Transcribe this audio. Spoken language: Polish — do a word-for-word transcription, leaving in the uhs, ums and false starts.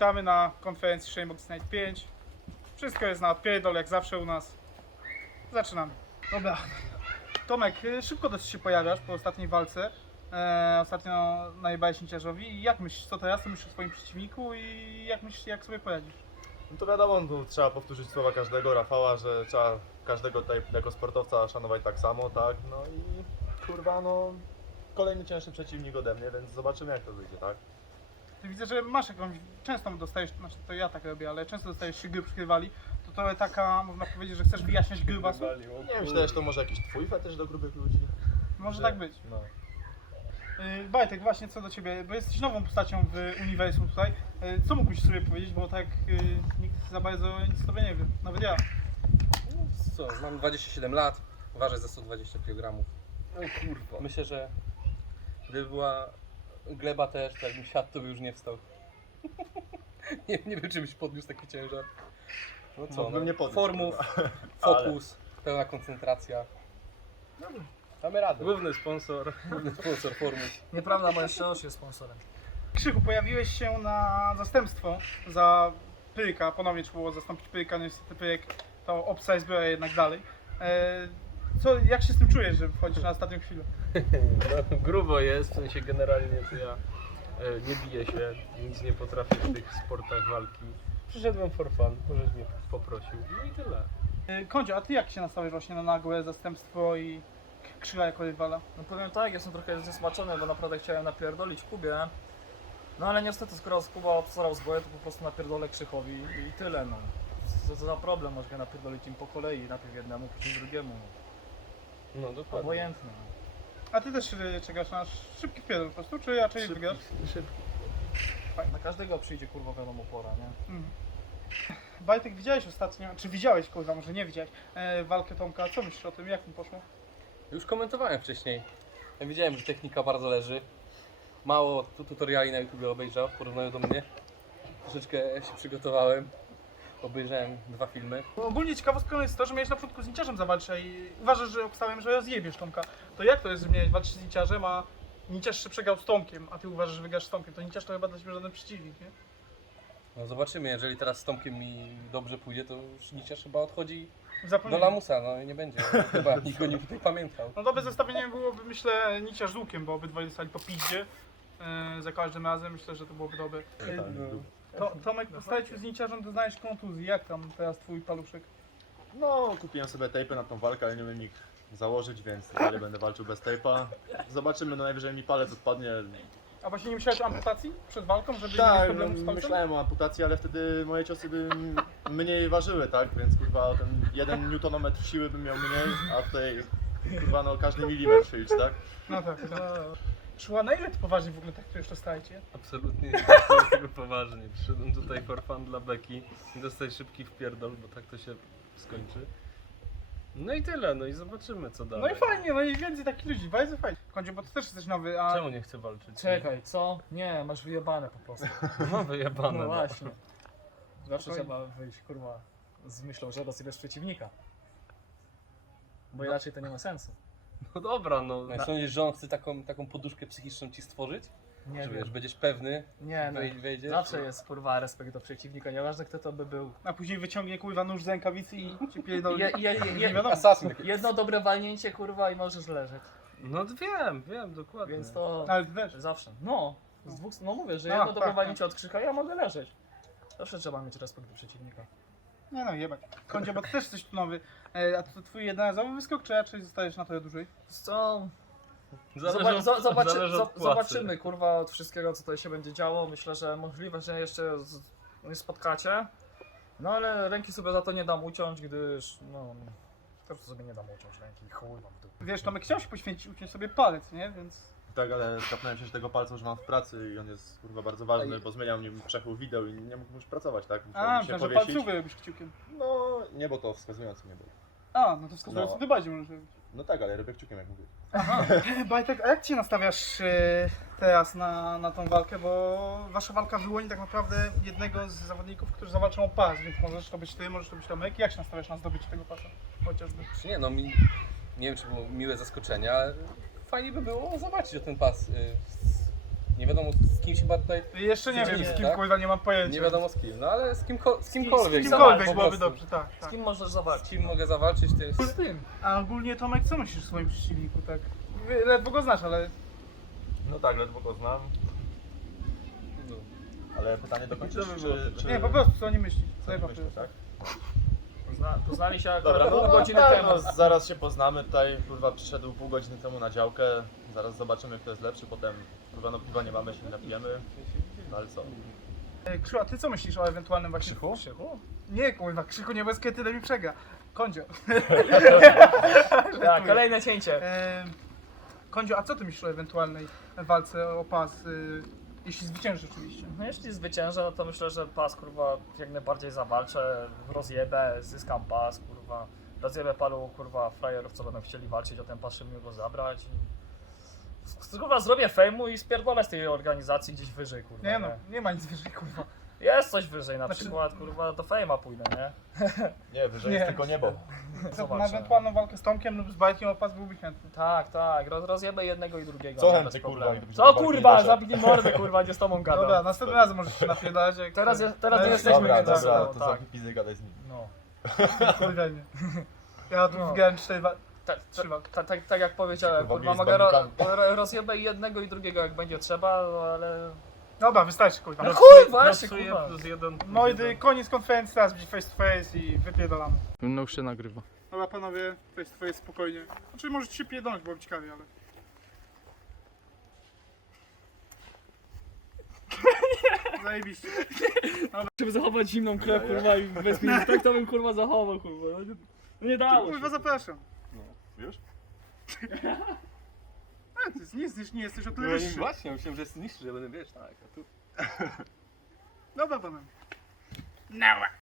Witamy na konferencji Shamebox Night pięć. Wszystko jest na odpierdol, jak zawsze u nas. Zaczynamy. Dobra. Tomek, szybko dosyć się pojawiasz po ostatniej walce. E, ostatnio najebałeś Ninciarzowi. I jak myślisz, co teraz? Co myślisz o swoim przeciwniku i jak myślisz, jak sobie poradzisz? No to wiadomo, tu trzeba powtórzyć słowa każdego Rafała, że trzeba każdego tutaj jako sportowca szanować tak samo, tak? No i kurwa, no kolejny cięższy przeciwnik ode mnie, więc zobaczymy jak to wyjdzie, tak? Ty widzę, że masz jakąś, często dostajesz, znaczy to ja tak robię, ale często dostajesz się gry przykrywali. To to taka, można powiedzieć, że chcesz wyjaśniać grubasów? Nie wiem, czy też to może jakiś twój fetysz do grubych ludzi? Może Że- tak być. No. Yy, Wojtek, właśnie co do Ciebie, bo jesteś nową postacią w uniwersum tutaj. Yy, Co mógłbyś sobie powiedzieć, bo tak yy, nikt za bardzo nic sobie nie wie, nawet ja. No co, mam dwadzieścia siedem lat, ważę ze sto dwadzieścia kilogramów. O kurwa. Myślę, że gdyby była gleba też, to jakbym siadł, to by już nie wstał. nie, nie wiem, czy byś podniósł taki ciężar. No co, Mógłbym no, nie podnieść, formów, kurwa. fokus, pełna koncentracja. Damy radę. Główny sponsor. Główny sponsor formus. Nieprawda, bo jeszcze Osh jest sponsorem. Krzychu, pojawiłeś się na zastępstwo za Pyryka, ponownie trzeba było zastąpić Pyryka, no niestety Pyryk to obca jest była jednak dalej. E, co, jak się z tym czujesz, że wchodzisz na ostatnią chwilę? No, grubo jest, w sensie generalnie to ja e, nie biję się, nic nie potrafię w tych sportach walki. Przyszedłem for fun, możesz mnie poprosił. No i tyle. E, Kondzio, a Ty jak się nastawiasz właśnie na nagłe zastępstwo i Krzycha jako rywala? No powiem tak, jestem trochę zniesmaczony, bo naprawdę chciałem napierdolić Kubie. No ale niestety, skoro Kuba obstarał zgoję, to po prostu napierdolę Krzychowi i tyle, no. Co to za problem, można napierdolić im po kolei, najpierw jednemu, później drugiemu. No dokładnie. Obojętne. A Ty też e, czekasz na szybki pierdol po prostu, czy raczej Szybki, wygrasz? szybki. Na każdego przyjdzie kurwa wiadomo pora, nie? Mm. Bajtek, widziałeś ostatnio, czy widziałeś, kurwa, może nie widziałeś, e, walkę Tomka, co myślisz o tym, jak mu poszło? Już komentowałem wcześniej. Ja widziałem, że technika bardzo leży. Mało tu tutoriali na YouTube obejrzał w porównaniu do mnie. Troszeczkę się przygotowałem. Obejrzałem dwa filmy. Bo ogólnie ciekawostką jest to, że miałeś na początku z Ninciarzem zawalczyć i uważasz, że obstałem, że zjebiesz Tomka. To jak to jest, że miałeś walczyć z Ninciarzem, a Ninciarz się przegrał z Tomkiem, a ty uważasz, że wygrasz z Tomkiem? To Ninciarz to chyba dla ciebie żaden przeciwnik, nie? No zobaczymy, jeżeli teraz z Tomkiem mi dobrze pójdzie, to już Niciarz chyba odchodzi do Zapomniałem. lamusa, no i nie będzie. Chyba nikt go nie tutaj pamiętał. No dobre zestawienie byłoby, myślę, Niciarz z Łukiem, bo obydwaj dostali po piździe. E, za każdym razem myślę, że to byłoby dobre. E, Tak, no. to, Tomek, po starciu z Ninciarzem doznałeś kontuzji. Jak tam teraz twój paluszek? No, kupiłem sobie tejpy na tą walkę, ale nie umiem ich założyć, więc dalej będę walczył bez tejpa. Zobaczymy, no najwyżej mi palec odpadnie. A właśnie nie myślałeś o amputacji przed walką, żeby nie mieć Tak, no, problemu z palcem? myślałem o amputacji, ale wtedy moje ciosy by m- mniej ważyły, tak? Więc kurwa o ten jeden newtonometr siły bym miał mniej, a tutaj kurwa no każdy milimetr szyć, tak? No tak, tak. Szła, na ile ty poważnie w ogóle traktujesz to starcie? Absolutnie nie traktuję tego poważnie. Przyszedłem tutaj for fun dla Beki i dostać szybki wpierdol, bo tak to się skończy. No i tyle, no i zobaczymy co dalej. No i fajnie, no i więcej takich ludzi, bardzo fajnie. Kondzie, bo ty też jesteś nowy, a... Czemu nie chcę walczyć? Czekaj, co? Nie, masz wyjebane po prostu. No wyjebane. No no. właśnie. Zawsze Spokojnie. trzeba wyjść kurwa z myślą, że rozjebiesz przeciwnika. Bo inaczej to nie ma sensu. No dobra, no. No i sądzisz, że on chce taką, taką poduszkę psychiczną ci stworzyć? Nie Że wiem. wiesz, będziesz pewny, Nie no. wej- wejdziesz? Zawsze jest kurwa respekt do przeciwnika, nieważne kto to by był. A później wyciągnie kurwa nóż z rękawicy i cię pierdoli. Je, je, je, Nie je, wiadomo. Asasyn. jedno dobre walnięcie kurwa i możesz leżeć. No wiem, wiem, dokładnie. Więc to Ale ty też. zawsze. No, z dwóch no mówię, że A, jedno dobre tak, walnięcie od krzyka, ja mogę leżeć. Zawsze trzeba mieć respekt do przeciwnika. Nie no, jebać. Kondzie, bo ty też jesteś tu nowy. E, a to twój jednorazowy wyskok, czy raczej zostajesz na tyle dłużej? Co? Zależy Zobac, od- zo- zobaczy, zależy od zo- płacy. zobaczymy kurwa od wszystkiego co tutaj się będzie działo. Myślę, że możliwe, że jeszcze z, nie spotkacie. No ale ręki sobie za to nie dam uciąć, gdyż no po prostu sobie nie dam uciąć ręki. Chuj mam w dół. Wiesz, Tomek chciał się poświęcić, uciąć sobie palec, nie? Więc... Tak, ale skapnąłem się, że tego palca używam w pracy i on jest kurwa bardzo ważny, bo zmieniał mi przechód wideł i nie mógł już pracować, tak? Musiał A, mi się myślałem, że powiesić. palcówę robisz kciukiem. No, nie, bo to wskazujący nie był. A, no to wskazując, No. ty bardziej możesz robić. No tak, ale robię kciukiem jak mówię. Bajtek, a jak cię nastawiasz e, teraz na, na tą walkę? Bo wasza walka wyłoni tak naprawdę jednego z zawodników, którzy zawalczą o pas, więc możesz to być ty, możesz to być Tomek. Jak się nastawiasz na zdobycie tego pasa? Chociażby. Czy nie, no mi, nie wiem, czy było miłe zaskoczenie, ale fajnie by było zobaczyć o ten pas y, z Nie wiadomo z kim się chyba tutaj, Jeszcze nie wiem, Nie, z kim tak? kurwa nie mam pojęcia. nie wiadomo z kim, no ale z, kimko, z Z kimkolwiek. kimkolwiek po byłoby prostu. dobrze, tak. Z tak. kim możesz Z zawalczyć? kim mogę zawalczyć, to jest... Z tym. A ogólnie Tomek, co myślisz o swoim przeciwniku, tak? Ledwo go znasz, ale No tak, ledwo go znam, No. ale pytanie dokończysz, by czy, było? czy... nie, po prostu co oni myśli. co nie Zajebał myślisz, tak? Pozna, poznali się Dobra, akurat no, pół no, godziny tak, temu. no, zaraz się poznamy, tutaj kurwa przyszedł pół godziny temu na działkę, zaraz zobaczymy kto jest lepszy, potem kurwa no piwa nie mamy, się nie napijemy, no ale co? E, Krzychu, a ty co myślisz o ewentualnym właśnie... Krzychu? Krzychu? Nie kurwa, Krzychu nie bez kiedy mi przegra. Kondzio. Tak, kolejne cięcie. E, Kondzio, a co ty myślisz o ewentualnej walce o pas, y, jeśli zwyciężysz oczywiście? No jeśli zwyciężę, no to myślę, że pas kurwa jak najbardziej zawalczę, rozjebę, zyskam pas, kurwa. Rozjebę paru kurwa frajerów, co będą chcieli walczyć o ten pas, żeby mi go zabrać. I... Kurwa zrobię fejmu i spierdolę z tej organizacji gdzieś wyżej, kurwa. Nie no, nie ma nic wyżej kurwa. Jest coś wyżej, na Znaczy- przykład kurwa do fejma pójdę, nie? Nie, wyżej Nie. jest tylko niebo. Na Zobaczę. ewentualną walkę z Tomkiem lub z Bajkiem o pas byłby chętny. Tak, tak, roz, rozjebę jednego i drugiego. Co nie, chętnie, bez kurwa, problemu. gdybyś Co do walki nie kurwa, doszedł? zabij mordę kurwa, nie z tobą gadam. Dobra, następnym razem możesz się napierdalać jak... Teraz je- teraz No, nie jesteśmy Dobra, między dobra, sobą, to tak. zamknij pizdę i gadaj z nim. No. Kurde nie. Ja tu No. wygrałem cztery wa- Tak, Trzyma. tak, tak, tak, tak jak powiedziałem, Kurwa, kurwa, bije z mogę ro, bambikami. ro, rozjebę jednego i drugiego jak będzie trzeba, no ale... Dobra, wystarczy kurwa. No kurwa, jeszcze Pracuję kurwa. plus jeden. plus Moi jeden. koniec konferencji, teraz będzie face to face i wypierdolamy. No już się nagrywa. Dobra panowie, face to face spokojnie. Znaczy możecie się pierdolać, bo ciekawie, ale... Zajebiście. Żeby zachować zimną krew, kurwa, i bez minut, tak to bym kurwa zachował, kurwa. No nie, no nie dało Kurwa się. zapraszam. Już? A, ty jest- nie jesteś, nie jesteś o tyle No i wyższy. właśnie, myślałem, że jest niższy, że będę, wiesz, tak, a tu... Dobra panowie. Nała.